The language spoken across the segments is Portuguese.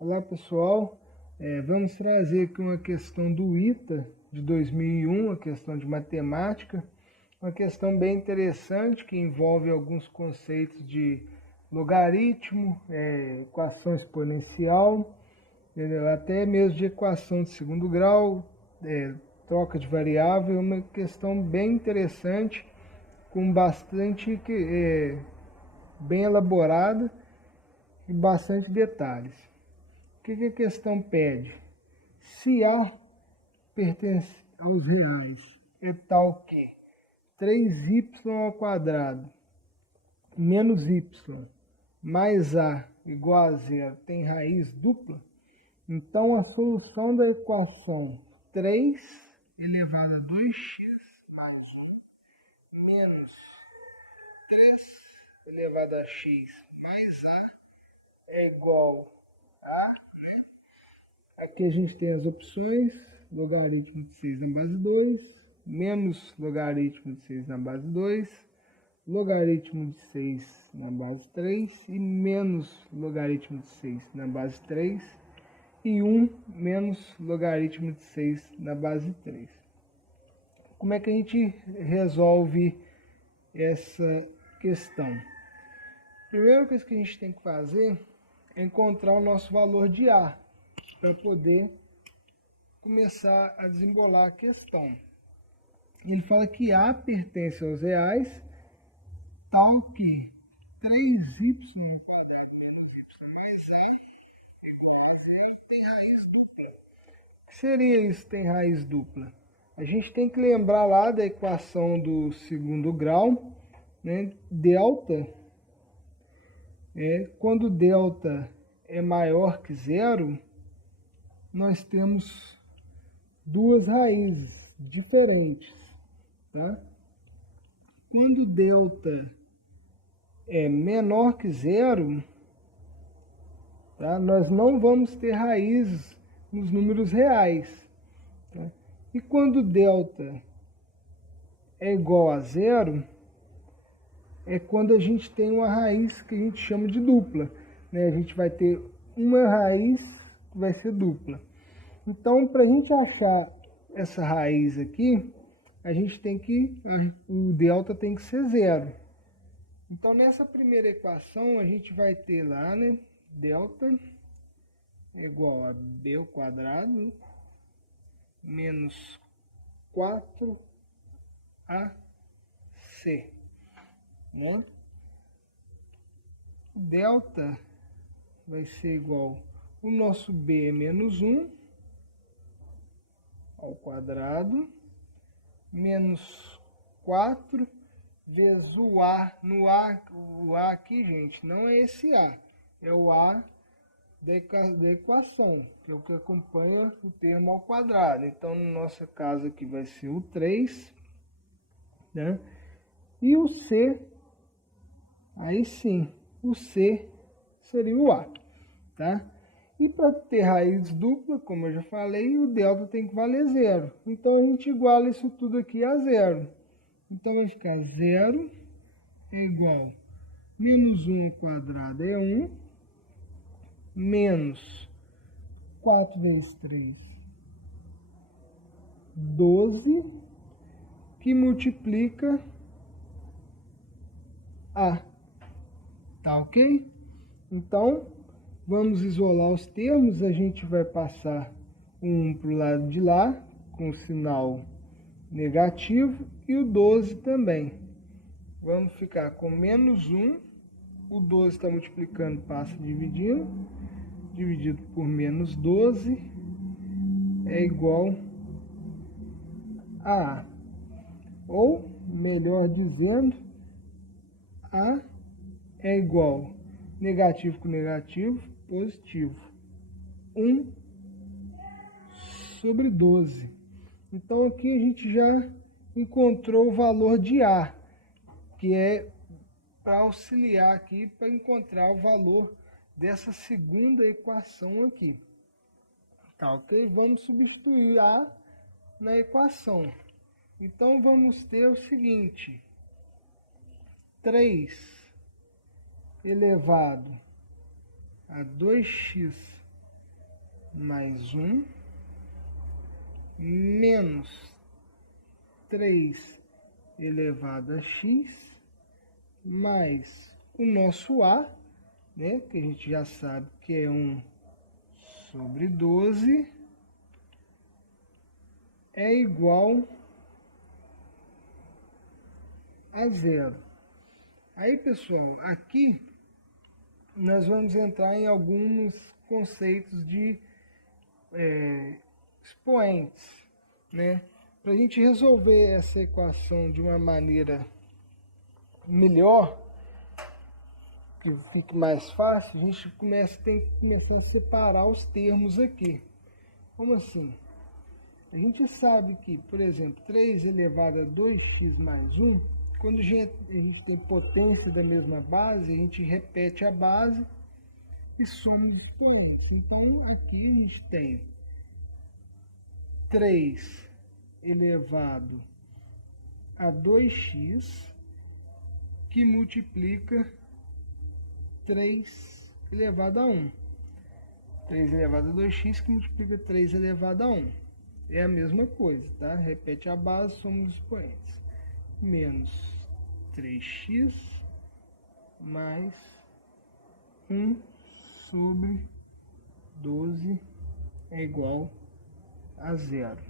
Olá pessoal, vamos trazer aqui uma questão do ITA de 2001, uma questão de matemática, uma questão bem interessante que envolve alguns conceitos de logaritmo, equação exponencial, entendeu? Até mesmo de equação de segundo grau, troca de variável, uma questão bem interessante, com bastante bem elaborada e bastante detalhes. O que a questão pede? Se A pertence aos reais, é tal que 3y² menos y mais A igual a zero tem raiz dupla, então a solução da equação 3 elevado a 2x menos 3 elevado a x mais A é igual a... Aqui a gente tem as opções: logaritmo de 6 na base 2, menos logaritmo de 6 na base 2, logaritmo de 6 na base 3 e menos logaritmo de 6 na base 3 e 1 menos logaritmo de 6 na base 3. Como é que a gente resolve essa questão? A primeira coisa que a gente tem que fazer é encontrar o nosso valor de A, para poder começar a desembolar a questão. Ele fala que A pertence aos reais, tal que 3y² menos y mais A igual a zero tem raiz dupla. O que seria isso, tem raiz dupla? A gente tem que lembrar lá da equação do segundo grau, né? Delta, quando delta é maior que zero, nós temos duas raízes diferentes, tá? Quando delta é menor que zero, tá? Nós não vamos ter raízes nos números reais, tá? E quando delta é igual a zero, é quando a gente tem uma raiz que a gente chama de dupla, né? A gente vai ter uma raiz que vai ser dupla. Então, para a gente achar essa raiz aqui, a gente tem que, o delta tem que ser zero. Então, nessa primeira equação, a gente vai ter lá, né, delta é igual a b² menos 4ac, né? Delta vai ser igual, o nosso b é menos 1 ao quadrado, menos 4 vezes o A. No A, o A aqui, gente, não é esse A, é o A da equação, que é o que acompanha o termo ao quadrado. Então, no nosso caso aqui vai ser o 3, né? E o C, aí sim, o C seria o A, tá? E para ter raiz dupla, como eu já falei, o delta tem que valer zero. Então, a gente iguala isso tudo aqui a zero. Então, vai ficar zero é igual menos 1 ao quadrado é 1, menos 4 vezes 3, 12, que multiplica A. Tá ok? Então, vamos isolar os termos. A gente vai passar um para o lado de lá, com o sinal negativo, e o 12 também. Vamos ficar com menos 1, o 12 está multiplicando, passa dividindo, dividido por menos 12 é igual a A. Ou, melhor dizendo, A é igual negativo com negativo, positivo. 1 sobre 12. Então, aqui a gente já encontrou o valor de A, que é para auxiliar aqui para encontrar o valor dessa segunda equação aqui. Tá ok? Vamos substituir A na equação. Então, vamos ter o seguinte: 3 elevado a 2x mais 1 menos 3 elevado a x mais o nosso a, né, que a gente já sabe que é 1 sobre 12, é igual a zero. Aí, pessoal, aqui nós vamos entrar em alguns conceitos de expoentes, né? Para a gente resolver essa equação de uma maneira melhor, que fique mais fácil, a gente tem que começar a separar os termos aqui. Como assim? A gente sabe que, por exemplo, 3 elevado a 2x mais 1, quando a gente tem potência da mesma base, a gente repete a base e soma os expoentes. Então, aqui a gente tem 3 elevado a 2x, que multiplica 3 elevado a 1. 3 elevado a 2x que multiplica 3 elevado a 1. É a mesma coisa, tá? Repete a base, soma os expoentes. Menos 3x mais 1 sobre 12 é igual a zero.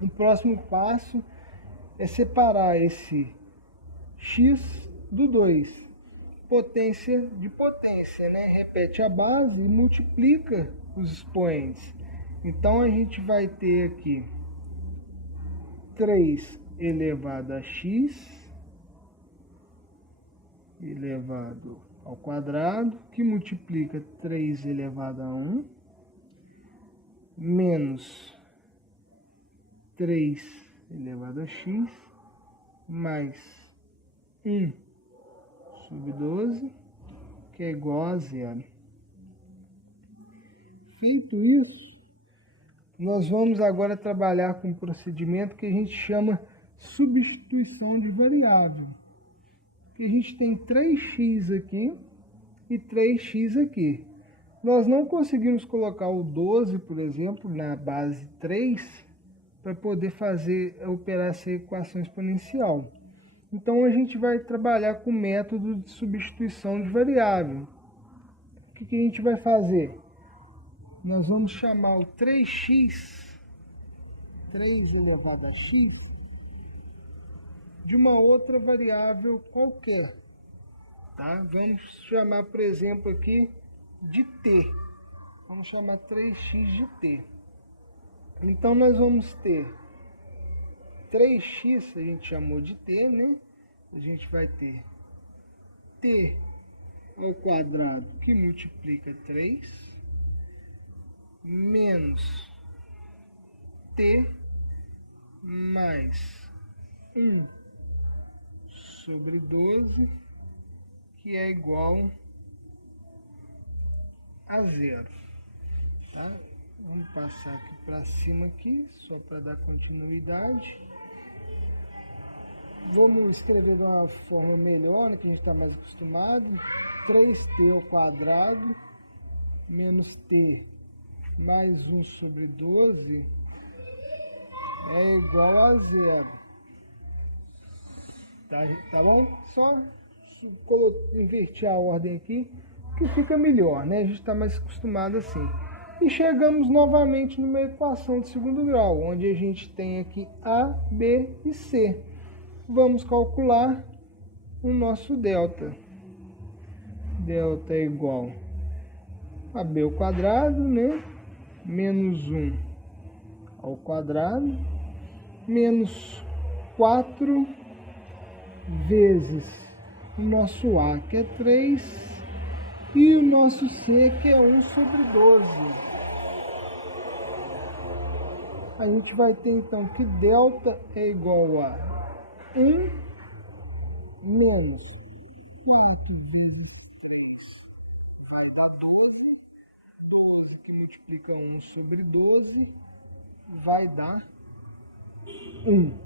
O próximo passo é separar esse x do 2. Potência de potência, né? Repete a base e multiplica os expoentes. Então, a gente vai ter aqui 3 elevado a x elevado ao quadrado, que multiplica 3 elevado a 1, menos 3 elevado a x, mais 1 sobre 12, que é igual a zero. Feito isso, nós vamos agora trabalhar com um procedimento que a gente chama substituição de variável. Que a gente tem 3x aqui e 3x aqui. Nós não conseguimos colocar o 12, por exemplo, na base 3 para poder operar essa equação exponencial. Então, a gente vai trabalhar com o método de substituição de variável. O que a gente vai fazer? Nós vamos chamar o 3x, 3 elevado a x, de uma outra variável qualquer. Tá? Vamos chamar, por exemplo, aqui de t. Vamos chamar 3x de t. Então, nós vamos ter 3x, a gente chamou de t, né? A gente vai ter t ao quadrado, que multiplica 3, menos t mais 1 sobre 12, que é igual a zero. Tá? Vamos passar aqui para cima aqui, só para dar continuidade. Vamos escrever de uma forma melhor, né, que a gente está mais acostumado. 3t ao quadrado menos t mais 1 sobre 12 é igual a zero. Tá bom? Só inverter a ordem aqui, que fica melhor, né? A gente está mais acostumado assim. E chegamos novamente numa equação de segundo grau, onde a gente tem aqui A, B e C. Vamos calcular o nosso delta. Delta é igual a B ao quadrado, né? Menos 1 ao quadrado, menos 4 vezes o nosso A, que é 3, e o nosso C, que é 1 sobre 12. A gente vai ter, então, que delta é igual a 1 menos 4 vezes 3 vai dar 12. 12 que multiplica 1 sobre 12 vai dar 1.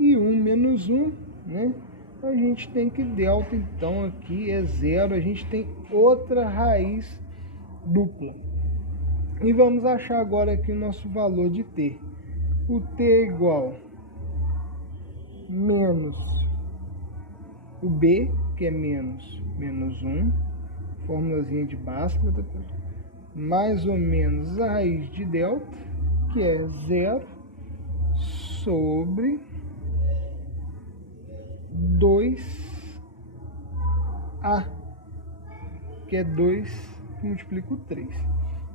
E 1 menos 1, né? A gente tem que delta, então, aqui é zero. A gente tem outra raiz dupla. E vamos achar agora aqui o nosso valor de t. O t é igual menos o b, que é menos 1, formulazinha de Bhaskara, mais ou menos a raiz de delta, que é 0, sobre 2a, que é 2 que multiplica o 3.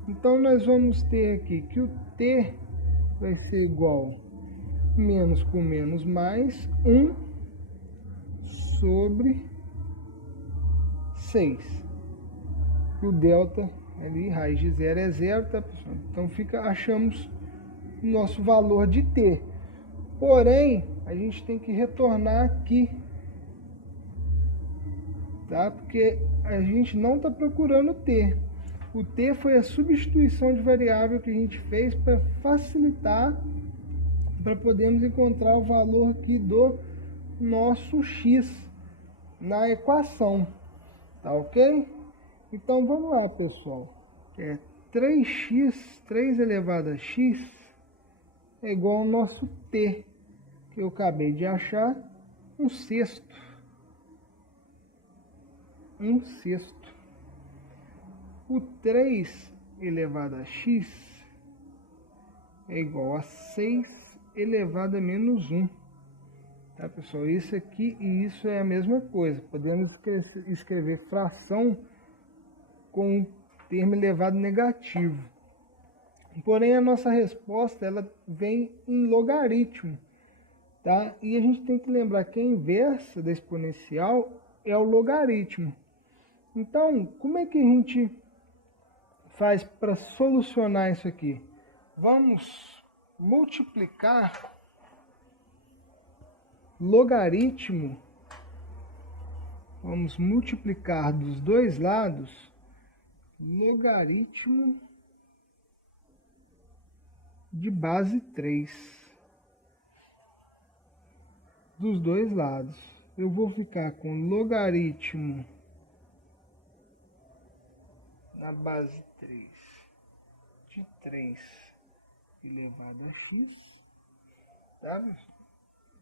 Então, nós vamos ter aqui que o t vai ser igual menos com menos mais 1 sobre 6. O delta ali, raiz de 0 é 0, tá, pessoal? Então, achamos o nosso valor de t. Porém, a gente tem que retornar aqui, tá? Porque a gente não está procurando t. O t foi a substituição de variável que a gente fez para facilitar, para podermos encontrar o valor aqui do nosso x na equação, tá ok? Então vamos lá, pessoal. 3x, 3 elevado a x, é igual ao nosso t, que eu acabei de achar, 1/6. 1/6. O 3 elevado a x é igual a 6 elevado a menos 1. Tá, pessoal? Isso aqui e isso é a mesma coisa. Podemos escrever fração com o termo elevado negativo. Porém, a nossa resposta ela vem em logaritmo. Tá? E a gente tem que lembrar que a inversa da exponencial é o logaritmo. Então, como é que a gente faz para solucionar isso aqui? Vamos multiplicar logaritmo. Vamos multiplicar dos dois lados logaritmo de base 3. Dos dois lados. Eu vou ficar com logaritmo na base 3 de 3 elevado a x, tá?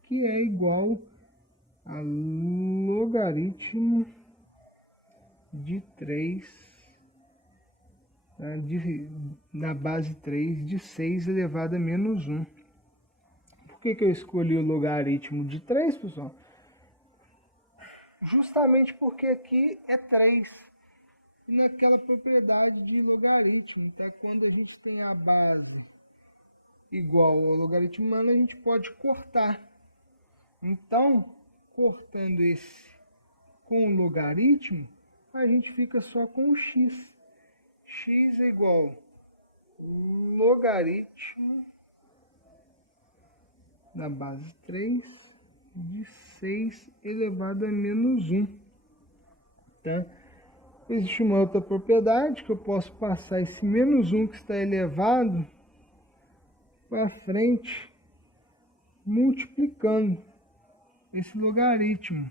Que é igual a logaritmo de 3 na base 3 de 6 elevado a menos 1. Por que eu escolhi o logaritmo de 3, pessoal? Justamente porque aqui é 3. E naquela propriedade de logaritmo, tá? Quando a gente tem a base igual ao logaritmo humano, a gente pode cortar. Então, cortando esse com o logaritmo, a gente fica só com o x. X é igual logaritmo na base 3 de 6 elevado a menos 1. Tá? Existe uma outra propriedade que eu posso passar esse menos 1 que está elevado para frente, multiplicando esse logaritmo.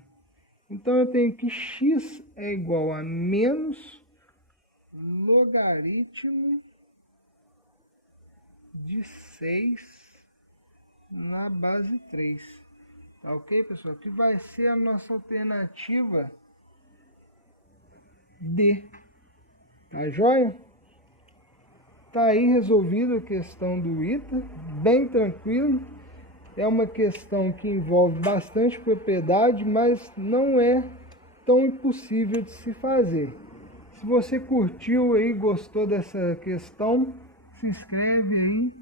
Então eu tenho que x é igual a menos logaritmo de 6 na base 3. Tá ok, pessoal? Que vai ser a nossa alternativa D. Tá joia? Tá aí resolvida a questão do ITA, bem tranquilo. É uma questão que envolve bastante propriedade, mas não é tão impossível de se fazer. Se você curtiu aí, gostou dessa questão, se inscreve aí.